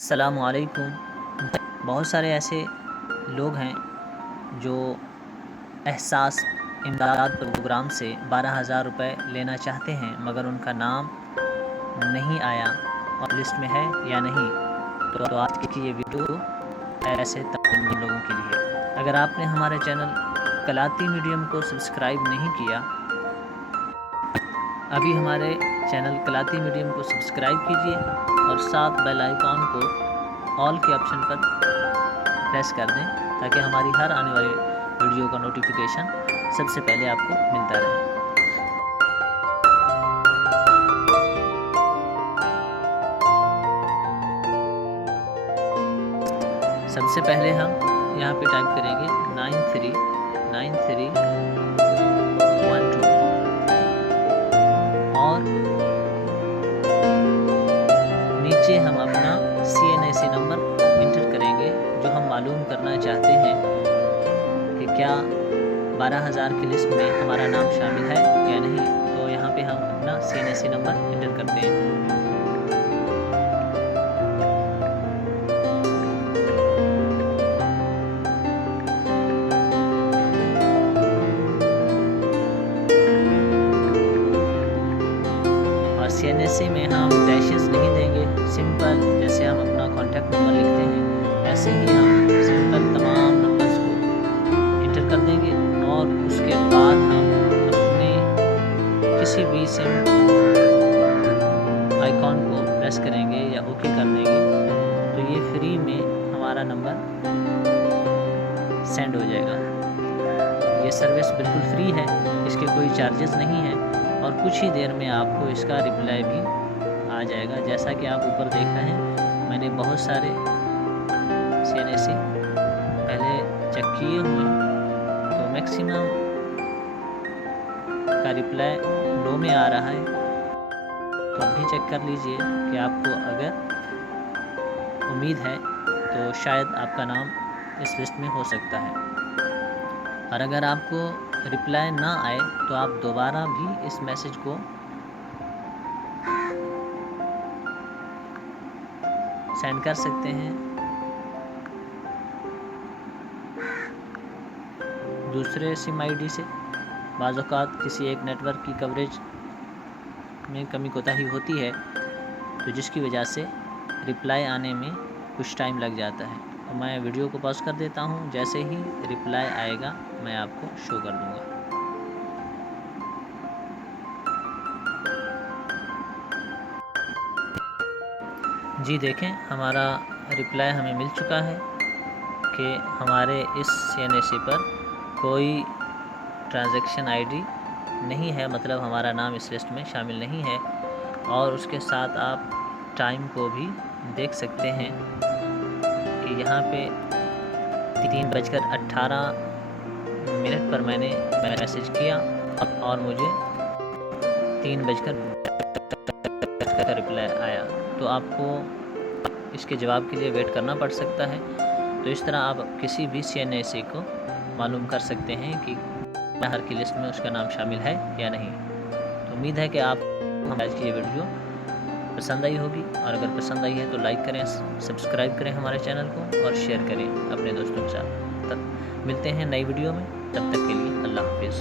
अस्सलामुअलैकुम। बहुत सारे ऐसे लोग हैं जो एहसास इमदाद प्रोग्राम से 12,000 रुपये लेना चाहते हैं, मगर उनका नाम नहीं आया और लिस्ट में है या नहीं। तो आज की ये वीडियो ऐसे तमाम लोगों के लिए। अगर आपने हमारे चैनल कलाती मीडियम को सब्सक्राइब नहीं किया, अभी हमारे चैनल कलाती मीडियम को सब्सक्राइब कीजिए और साथ बेल आइकॉन को ऑल के ऑप्शन पर प्रेस कर दें ताकि हमारी हर आने वाली वीडियो का नोटिफिकेशन सबसे पहले आपको मिलता रहे। सबसे पहले हम यहाँ पे टाइप करेंगे 939312 और नीचे हम अपना CNAC नंबर इंटर करेंगे जो हम मालूम करना चाहते हैं कि क्या 12,000 की लिस्ट में हमारा नाम शामिल है या नहीं। तो यहाँ पे हम अपना CNAC नंबर इंटर करते हैं। और CNAC में हम डैशेस नहीं देंगे, सिंपल जैसे हम अपना कॉन्टैक्ट नंबर लिखते हैं ऐसे ही हम सिंपल तमाम नंबर्स को इंटर कर देंगे और उसके बाद हम अपने किसी भी सिम आइकॉन को प्रेस करेंगे या ओके कर देंगे तो ये फ्री में हमारा नंबर सेंड हो जाएगा। ये सर्विस बिल्कुल फ्री है, इसके कोई चार्जेस नहीं हैं और कुछ ही देर में आपको इसका रिप्लाई भी आ जाएगा। जैसा कि आप ऊपर देख रहे हैं, मैंने बहुत सारे CNAC पहले चेक किए हुए हैं तो मैक्सिमम का रिप्लाई नो में आ रहा है। तो आप भी चेक कर लीजिए कि आपको अगर उम्मीद है तो शायद आपका नाम इस लिस्ट में हो सकता है। और अगर आपको रिप्लाई ना आए तो आप दोबारा भी इस मैसेज को सेंड कर सकते हैं दूसरे सिम आईडी से। बाज़ औक़ात किसी एक नेटवर्क की कवरेज में कमी कोताही होती है तो जिसकी वजह से रिप्लाई आने में कुछ टाइम लग जाता है। तो मैं वीडियो को पॉज कर देता हूँ, जैसे ही रिप्लाई आएगा मैं आपको शो कर दूँगा। जी देखें, हमारा रिप्लाई हमें मिल चुका है कि हमारे इस CNAC पर कोई ट्रांजैक्शन आईडी नहीं है, मतलब हमारा नाम इस लिस्ट में शामिल नहीं है। और उसके साथ आप टाइम को भी देख सकते हैं कि यहाँ पे 3:18 पर मैंने मैसेज किया और मुझे 3:00 का रिप्लाई आया। तो आपको इसके जवाब के लिए वेट करना पड़ सकता है। तो इस तरह आप किसी भी CNAC को मालूम कर सकते हैं कि बाहर की लिस्ट में उसका नाम शामिल है या नहीं। तो उम्मीद है कि आप आज की ये वीडियो पसंद आई होगी और अगर पसंद आई है तो लाइक करें, सब्सक्राइब करें हमारे चैनल को और शेयर करें अपने दोस्तों के साथ। तब मिलते हैं नई वीडियो में, तब तक के लिए अल्लाह हाफिज़।